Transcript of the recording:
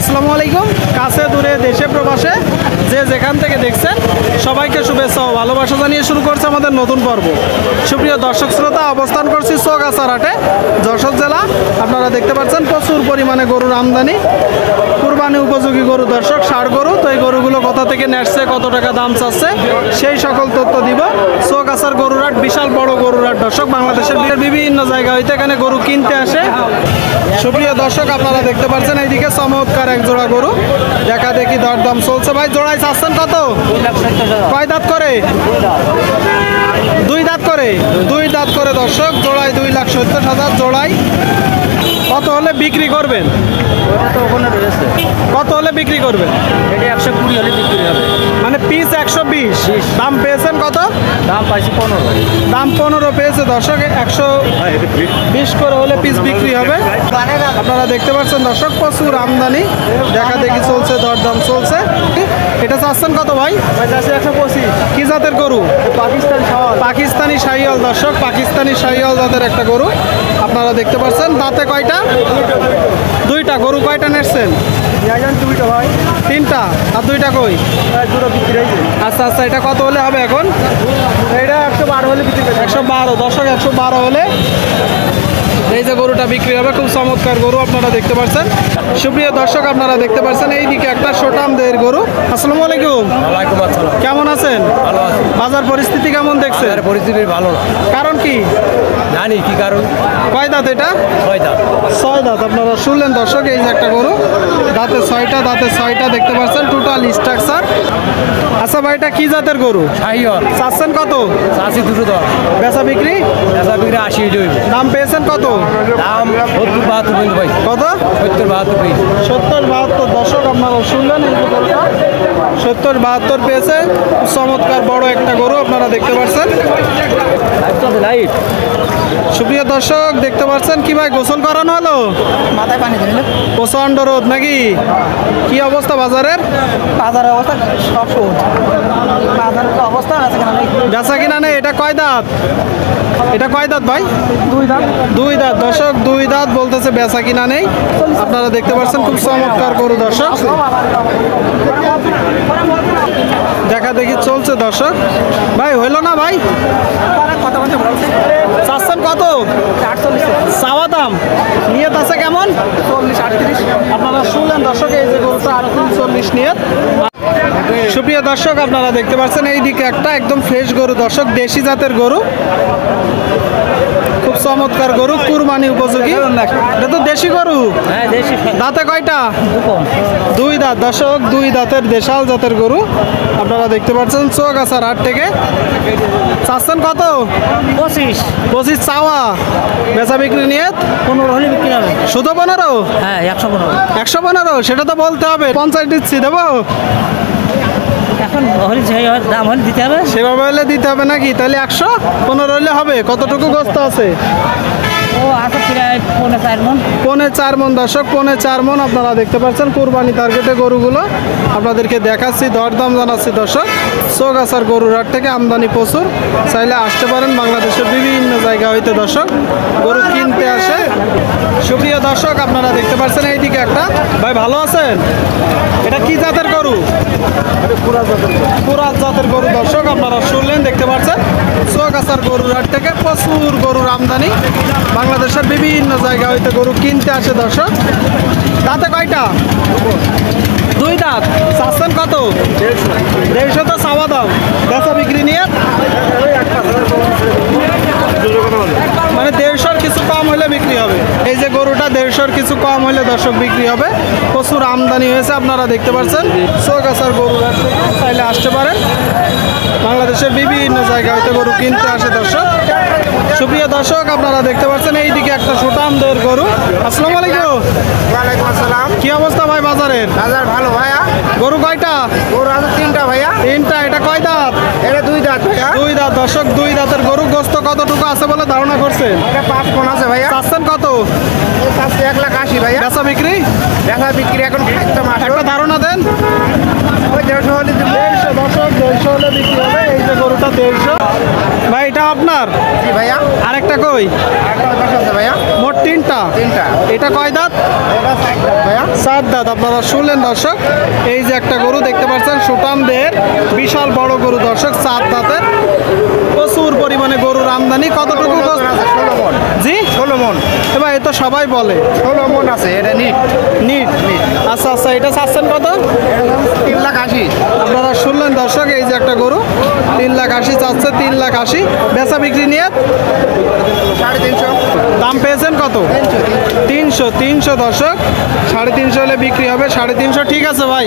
আসসালামু আলাইকুম। কাছে দূরে দেশে প্রবাসে যে যেখান থেকে দেখছেন সবাইকে শুভেচ্ছা ও ভালোবাসা জানিয়ে শুরু করছে আমাদের নতুন পর্ব। সুপ্রিয় দর্শক শ্রোতা, অবস্থান করছি চৌগাছার হাটে, যশোর জেলা। আপনারা দেখতে পাচ্ছেন প্রচুর পরিমাণে গরুর আমদানি, কুরবানি উপযোগী গরু দর্শক, ষাঁড় গরু। তো এই গরুগুলো কোথা থেকে নেসছে, কত টাকা দাম চাচ্ছে, সেই সকল তথ্য দিব। চৌগাছার গরুর হাট বিশাল বড় গরুর হাট দর্শক, বাংলাদেশের বিভিন্ন জায়গা হইতে এখানে গরু কিনতে আসে। সুপ্রিয় দর্শক, আপনারা দেখতে পাচ্ছেন এইদিকে চমৎকার এক জোড়া গরু, দেখা দেখি দরদাম চলছে। ভাই জোড়াই চাচ্ছেন কত? কয় দাঁত করে? দুই দাঁত করে। দুই দাঁত করে দর্শক, জোড়ায় 2,70,000 জোড়ায়। কত হলে বিক্রি করবেন? কত হলে বিক্রি করবেন? 120 হলে বিক্রি হবে। মানে পিস 120। দাম পেয়েছেন কত? দাম পাইছি 15। দাম 15 পেয়েছে দর্শক। 120 করে হলে পিস বিক্রি হবে। আপনারা দেখতে পাচ্ছেন দর্শক, প্রচুর আমদানি, দেখা দেখি চলছে, দরদাম চলছে। এটা চাচ্ছেন কত ভাই? 125। কি জাতের গরু? পাকিস্তানি শাহিওয়াল দর্শক, পাকিস্তানি শাহিওয়াল জাতের একটা গরু আপনারা দেখতে পাচ্ছেন। দাঁতে কয়টা? দুইটা। গরু কয়টা নেসছেন? দুইটা ভাই। তিনটা। আর দুইটা কই? দুটো বিক্রি হয়েছে। আচ্ছা আচ্ছা, এটা কত হলে হবে এখন? এটা 112 হলে বিক্রি করবে। 112 দর্শক, 112 হলে এই যে গরুটা বিক্রি হবে। খুব চমৎকার গরু আপনারা দেখতে পাচ্ছেন। সুপ্রিয় দর্শক, আপনারা দেখতে পাচ্ছেন এইদিকে একটা সোটাম দেহের গরু। আসসালামু আলাইকুম। ওয়ালাইকুম আসসালাম। কেমন আছেন? ভালো আছি। বাজার পরিস্থিতি কেমন দেখছেন? বাজারের পরিস্থিতি ভালো না। কারণ কি? জানি কি কারণ। কয় দাঁত এটা? 6 দাঁত। 6 দাঁত। আপনারা শুনলেন দর্শক, এই যে একটা গরু, দাঁতে 6টা দেখতে পাচ্ছেন, টোটাল স্ট্রাকচার। আচ্ছা ভাই, এটা কি জাতের গরু? শাহিওয়াল। চাচ্ছেন কত? চাষি 210। বেচা বিক্রি? বেচা বিক্রি 80 হইবে। দাম পেয়েছেন কত? দাম 70-72 পর্যন্ত পাই। কত? 70-72 পাই। 70-72 দর্শক, আপনারা শুনলেন এই যে গরুটা 70-72 পেয়েছে। চমৎকার বড় একটা গরু আপনারা দেখতে পাচ্ছেন। লাইট। সুপ্রিয় দর্শক, দেখতে পাচ্ছেন কি ভাই, গোসল করানো হলো? মাথায় পানি দিলে প্রচণ্ড রোদ নাকি? কি অবস্থা বাজারের? বাজারের অবস্থা সব সহজ। বাজারের অবস্থা আছে কেন নেই? বেচা কিনা নেই। এটা কয় দাঁত? এটা কয় দাঁত ভাই? 2 দাঁত। 2 দাঁত দর্শক, 2 দাঁত বলতেছে, বেচা কিনা নেই। আপনারা দেখতে পাচ্ছেন খুব চমৎকার গরু দর্শক, দেখা দেখি চলছে দর্শক। ভাই হইল না ভাই? চাচ্ছেন কত? 48। চাওয়া দাম নিয়ত আছে কেমন? 40-38। আপনারা শুনলেন দর্শক, এই যে গরুটা 38-40 নিয়ত। সুপ্রিয় দর্শক, আপনারা দেখতে পাচ্ছেন এইদিকে একটা একদম ফ্রেশ গরু দর্শক, দেশি জাতের গরু, খুব চমৎকার গরু, কুরবানি উপযোগী। এটা তো দেশি গরু। হ্যাঁ দেশি। দাঁতে কয়টা? 2 দাঁত দর্শক, 2 দাঁতের দেশাল জাতের গরু আপনারা দেখতে পাচ্ছেন চৌগাছার হাট থেকে। চাচ্ছেন কত? 25 চাওয়া, বেচা বিক্রি নিয়ে 15 হলে বিক্রি হবে। শুধু 15? হ্যাঁ 115। 115? সেটা তো বলতে হবে। 50 দিচ্ছি, দেবো? এখন হলে যে দাম হলে দিতে হবে। সেভাবে হলে দিতে হবে নাকি? তাহলে 115 হলে হবে। কতটুকু গোস্ত আছে? ও আছে প্রায় 4.5 মণ। 4.5 মণ দর্শক, 4.5 মণ আপনারা দেখতে পাচ্ছেন। কুরবানি টার্গেটে গরুগুলো আপনাদেরকে দেখাচ্ছি, দরদাম জানাচ্ছি দর্শক। চৌগাছার গরুর হাট থেকে আমদানি প্রচুর, চাইলে আসতে পারেন। বাংলাদেশের বিভিন্ন জায়গা হইতে দর্শক গরু কিনতে আসে। সুপ্রিয় দর্শক, আপনারা দেখতে পাচ্ছেন এইদিকে একটা ভাই, ভালো আছেন? এটা কি জাতের গরু? পুরাত জাতের গরু দর্শক, আপনারা শুনলেন, দেখতে পাচ্ছেন চৌগাছার গরুর হাট থেকে প্রচুর গরুর আমদানি, বাংলাদেশের বিভিন্ন জায়গা হইতে গরু কিনতে আসে দর্শক। দাঁতে কয়টা? 2 দাঁত। চাচ্ছেন কত? 150 তো চাওয়া দাম, বেচা বিক্রি নিয়ে মানে 150-র কিছু কম হলে বিক্রি হবে। এই যে গরুটা 150-র কিছু কম হলে দর্শক বিক্রি হবে। প্রচুর আমদানি হয়েছে আপনারা দেখতে পাচ্ছেন। চৌগাছার গরুর হাট থেকে চাইলে আসতে পারেন। বাংলাদেশের বিভিন্ন জায়গা হইতে গরু কিনতে আসে দর্শক। সুপ্রিয় দর্শক, আপনারা দেখতে পাচ্ছেন এইদিকে একটা সুটাম দেহের গরু। আসসালামু আলাইকুম। ওয়ালাইকুম আসসালাম। কি অবস্থা ভাই বাজারের? বাজার ভালো ভাইয়া। গরু কয়টা? গরু আছে 3টা ভাইয়া। 3টা। এটা কয় দাঁত? এটা 2 দাঁত ভাইয়া। 2 দাঁত দর্শক, 2 দাঁতের গরু। গোস্ত কতটুকু আছে বলে ধারণা করছেন? এটা 5 মণ আছে ভাইয়া। চাচ্ছেন কত? চাচ্ছি 1,80,000 ভাইয়া। বেচা বিক্রি? দেখা বিক্রি এখন খাইতে মাস। একটা ধারণা দেন। ওই 150 হলে দিব। 150 দর্শক, 150 হলে বিক্রি হবে। এই যে গরুটা 150। ভাই এটা আপনার? জি ভাইয়া। আরেকটা কই? একটা আছে ভাইয়া। মোট 3টা। 3টা। এটা কয় দাঁত? এটা 4 দাঁত ভাইয়া। 4 দাঁত দাঁত। আপনারা শুনলেন দর্শক, এই যে একটা গরু দেখতে পাচ্ছেন সুটামদের বিশাল বড় গরু দর্শক, 4 দাঁতের। প্রচুর পরিমাণে গরুর আমদানি। কতটুকু গোস্ত? 16 মন। জি 16 মন। এবার এ তো সবাই বলে 16 মন আছে, এটা নিট। নিট। আচ্ছা আচ্ছা, এটা চাচ্ছেন কত? 3,80,000। আপনারা শুনলেন দর্শক, এই যে একটা গরু 3,80,000 চাচ্ছে। 3,80,000 বেচা বিক্রি নিয়ে 350। দাম পেয়েছেন কত? 300 দর্শক, 350 হলে বিক্রি হবে। 350 ঠিক আছে ভাই।